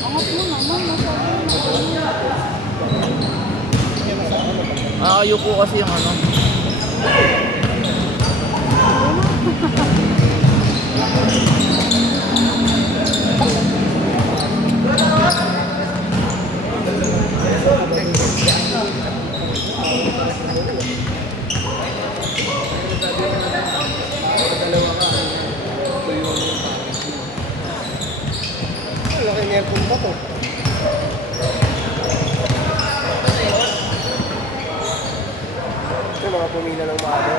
Angat mo naman, masabi mo. Ayoko kasi yung ano. Laki ng aircon ba to? Ito mga pumila ng maaga.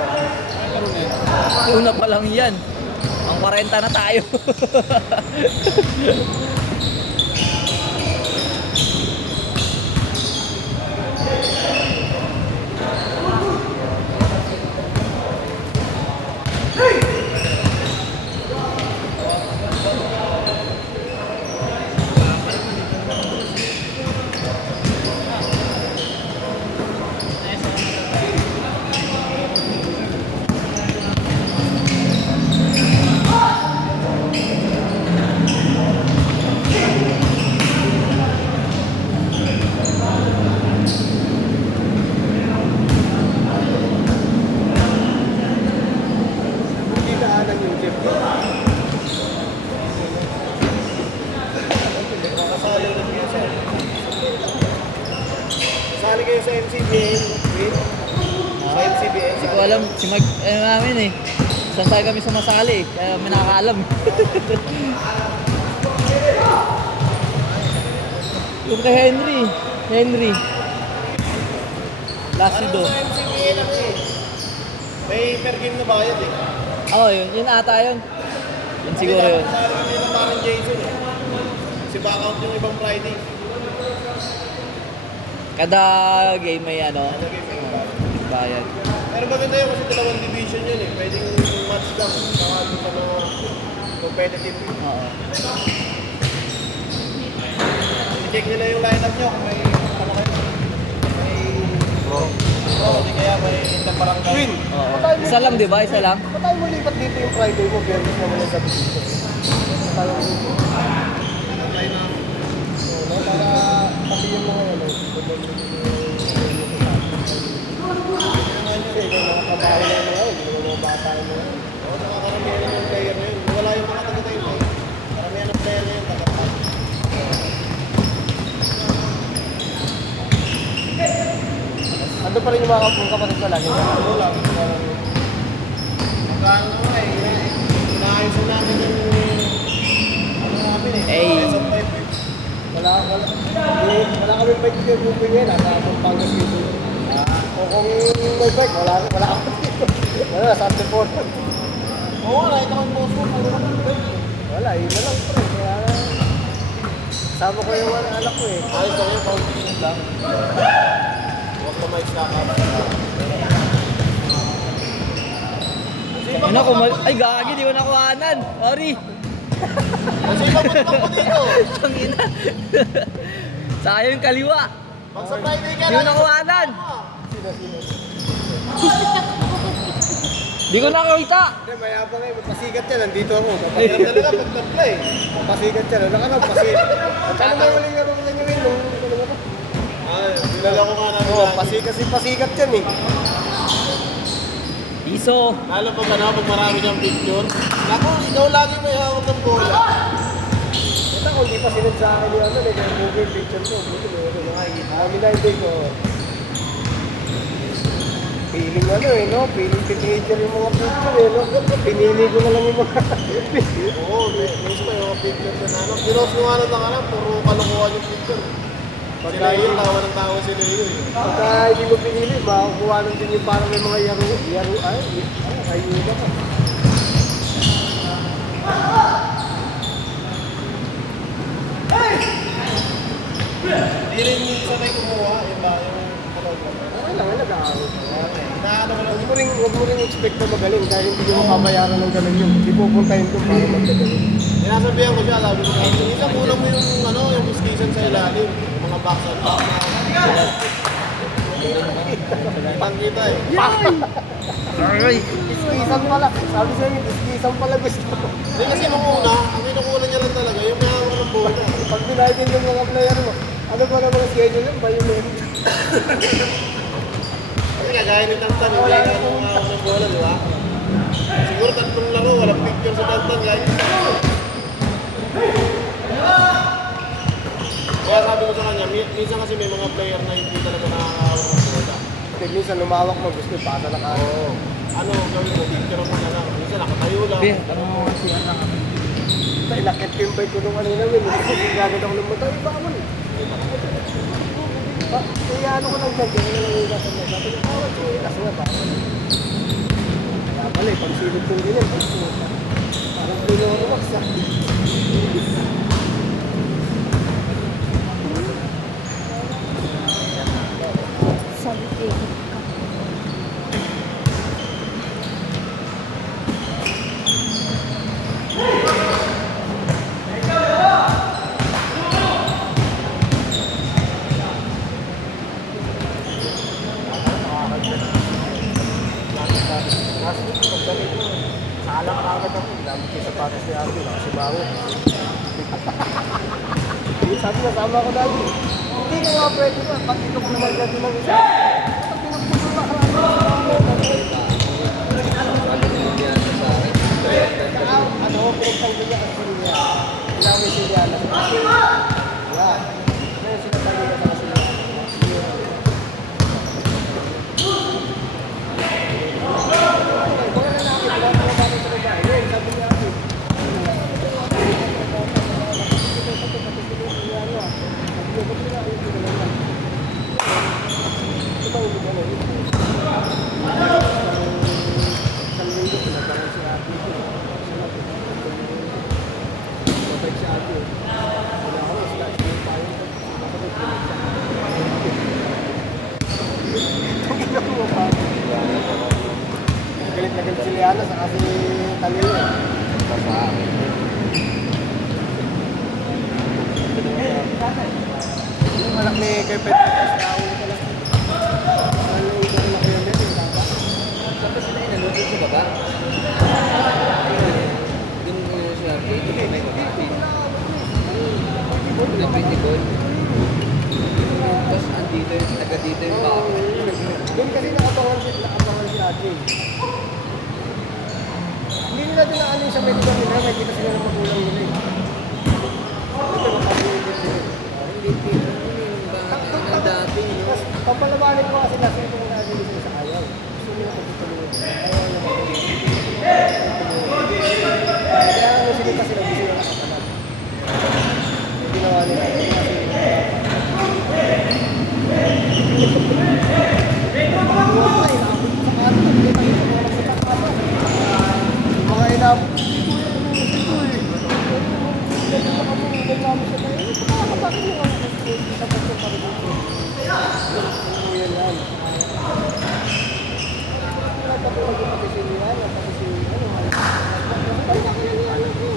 Una pa lang yan. Ang 40 na tayo. Hindi daanan yung jeep. Sali kayo sa MCBN. Sa MCBN. Hindi ko alam, si Mag, ano namin eh. Saan tayo kami sumasali eh. Kaya may nakakaalam. Yung kay Henry. Henry. Lasido. Sa MCBN ano eh. May per game na bayad eh. Oo, yun. Yun ata yun. Yun siguro yun. Sali kami ng parang Jason eh. Si backout yung ibang Friday. Kada game may ano. Ano game may bayad. Bayad. Pero maganda yun kasi dalawang division yun eh. Pwedeng match lang. Saka yung sa mga competitive. Oo. I-check nyo na yung lineup nyo kung may ano kayo. May... Oo, di kaya may barangay. Win! Oo. Isa lang, di ba? Isa lang? Ba't tayo mo lipat dito yung Friday mo? Biyernes naman yung gabi dito. Ba't tayo mo dito? Oo, para pati yung mga ano. Kasi mga kabaho na yun. Hindi mga bata yun. Oo, nakakaramihan ng player na yun. Wala yung mga taga-tayo na yun. Karamihan ng player na yun. Taga-tayo. Ando pa rin yung mga kapatid ko lagi. Ano lang. Magkano nga eh. Inaayos na namin yung ano namin eh. Hey. Wala kami bike na booking ngayon. Nasa Pampangas dito. O kung may bike, wala ako dito. Wala, sa Antipolo. Oo, nakita ko yung boss mo. Wala, yun na lang pre. Kaya kasama ko yung anak ko eh. Ayos lang yung foundation lang. Huwag ka ma-stack up. Ano ko ay gagi, di ko nakuhanan. Sorry. Kasi pabuntok ko dito. Tangina. Sayang yung kaliwa. Pag sa Friday ka Di ko nakuhanan. Sino? Di ko nakakita. Hindi, mayabang eh. Magpasigat yan. Nandito ako. Papasigat talaga pag nag-play. Papasigat yan. Ano ka na? Pasigat. Ano may huling nga nung nangyawin? Dinala ko nga namin. Oo, pasigat yan eh. Iso. Lalo pag ano, pag marami siyang picture. Naku, ikaw lagi may hawak ng bola. Ito kung di pa sinod sa akin yung ano, may movie picture ko. Buti mo ito makikita. Minayday ko. Feeling ano eh, no? Feeling teenager yung mga picture eh, no? Pinili ko na lang yung mga... Oo, mismo yung mga picture na ano. Pinost ko nga nang nakarap, puro kalokohan yung picture. Sila yun, tawa ng tawa sila yun. Pagka hindi mo pinili, makakuha lang din yung parang may mga ayuda ka. Hindi rin sanay kumuha, yung ba, yung okay lang, nag-aaral ka. Huwag mo rin expect na magaling dahil hindi mo mapabayaran ng galing yun. Hindi pupuntahin ko para magdagaling. Sinasabihan ko siya, sabi ko sa akin, isa muna mo yung, ano, yung biskisan sa ilalim, yung mga box and box na. Pangkita eh. Biskisan pala. Sabi sa'yo, biskisan pala gusto ko. Hindi kasi nung una, ang kinukuha niya lang Pag binayad ng mga player mo, ano ba na mga schedule yun? Ba yun yun? Kasi kagaya ni Tantan, hindi na ng bola, di ba? Siguro tatlong laro, walang picture sa Tantan, guys. Kaya sabi ko sa kanya, minsan kasi may mga player na hindi talaga nakakawak ng bola. Kasi minsan lumawak mo, gusto yung pasa na kaya. Oo. Ano, gawin mo, picture mo na lang. Minsan nakatayo lang. Be, ano mo kasi yan lang kami. Tay, lakit ko yung bike ko nung kanina, Will. Kasi gagawin ako ng motor, iba ako. Kaya ano ko lang dyan, kaya lang yung nasa niya. Sabi ko, bawal ko yung kasi nga ba? Kaya pala pag silip kong ganyan, parang pinoromax ah. Sabi ko, Salang agad ako, gamit yung sapatos ni Arvin, nakasibaho. Sabi na, sama ko dati. Hindi ko nga pwede na, pag ito ko naman natin ng isa. Pag pinagpuso na ano, pinagtanggal niya kasi niya. Kailangan si Diana. Yan. Kaya sinatanggal niya sa kasi niya. Galit na galit si Liana sa kasi Talino. Yung malak ni kay Pedro sa ulo ka lang. Ano yung ito na kayo din, tama? Saan sila inalutod sa baba? Doon mo siya, ito may nag-pinigol. Tapos andito yung, taga dito yung baka. Doon kasi nakapangan si Ate. Hindi nila din na ano yung sa medical nila, nakikita sila ng magulang nila eh. Ito makabulit sila. Hindi dito yung dati. Tapos papalabanin ko kasi last year kung nagagawin sila sa ayaw. Gusto nila pagtutulungan. Ayaw na kaya ano sila kasi lang gusto nila nakapalag. Yung ginawa nila kasi mga inabot dito eh. Bakit yung sa pagkong parito? Yan yan. Wala pa po pati si Liana, pati si ano. Balik ako na Liana ko.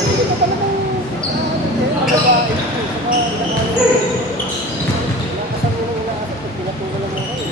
Hindi pa talagang babae. Nakasama mo na ako pag pinatulan mo kayo.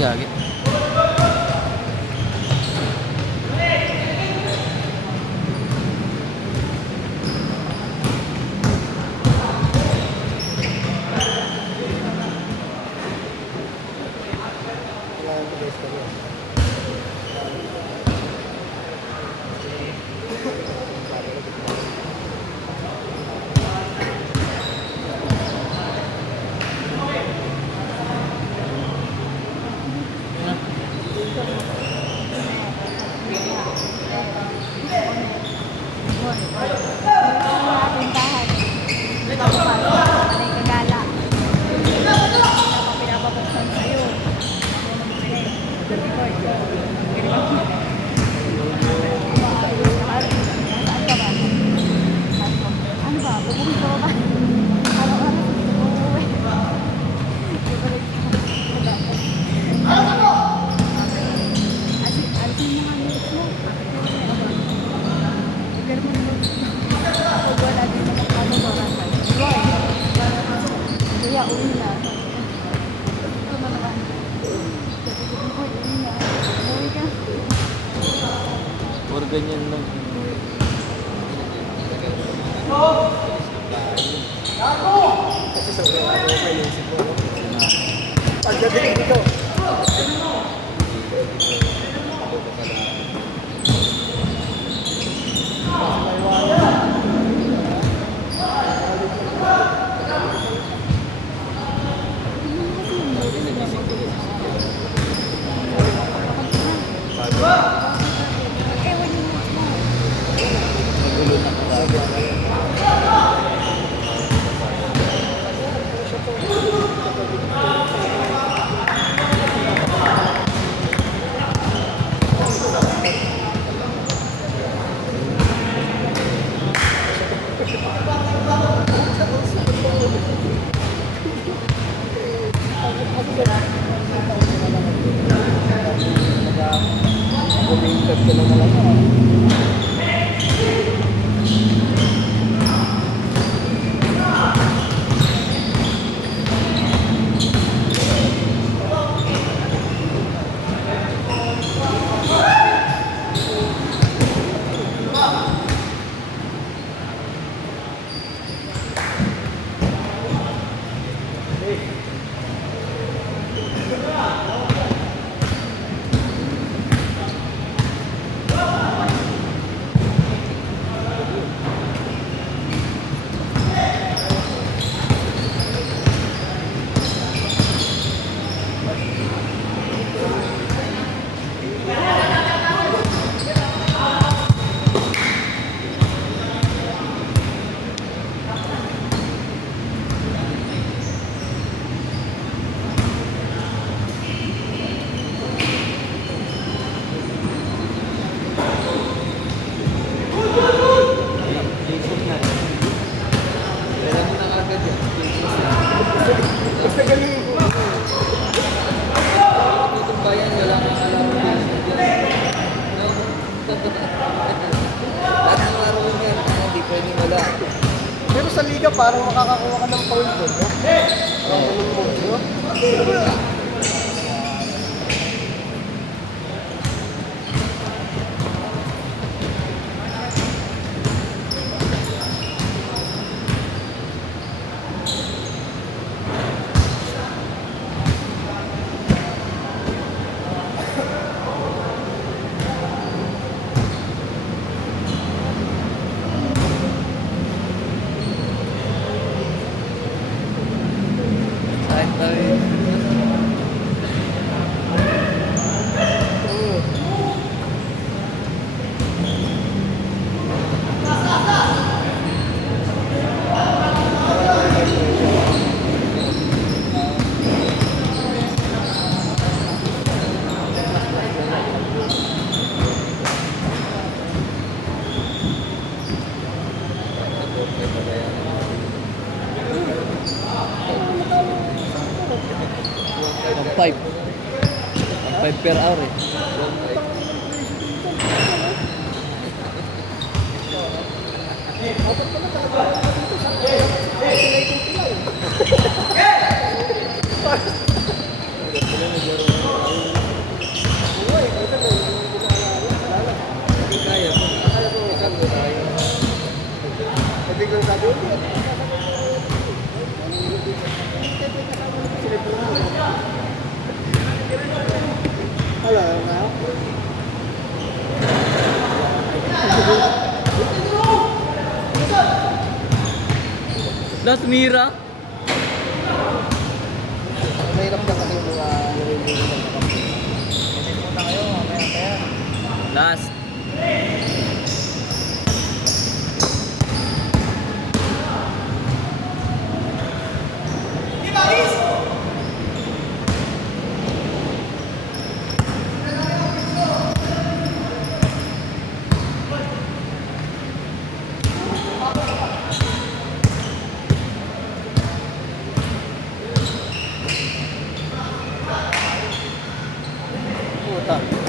gagi. Kailangan ko guys kami. Tindahan. Papapasok. Panay kagala. Pinapabuksan sa'yo. Ano ba? Bubuksan ko ba? Araw-araw gusto ko uuwi. Alisin mo nga minutes mo. Pero mo naman. Pag wala din naman ano ba rasay. Roy. Kuya, uwi na. Ito na naman. Uy, uwi na. Uwi ka. Puro ganyan lang. Kasi sa ulo, ano may naisip mo. Pagdating dito. Magulo na ka. Bumintag ka na lang. Basta galing ko. Itong bayan, wala kang alam. Lahat ng laro yan, hindi pwedeng wala. Pero sa liga parang makakakuha ka ng foul doon, no? Parang ganun mo, no? Kahit tayo. Pang 5. Pang 5 per hour eh. Last mira. Mahirap na kasi yung mga nire-review ng kapatid. Hindi muna kayo, mamaya kaya. Last. Puta.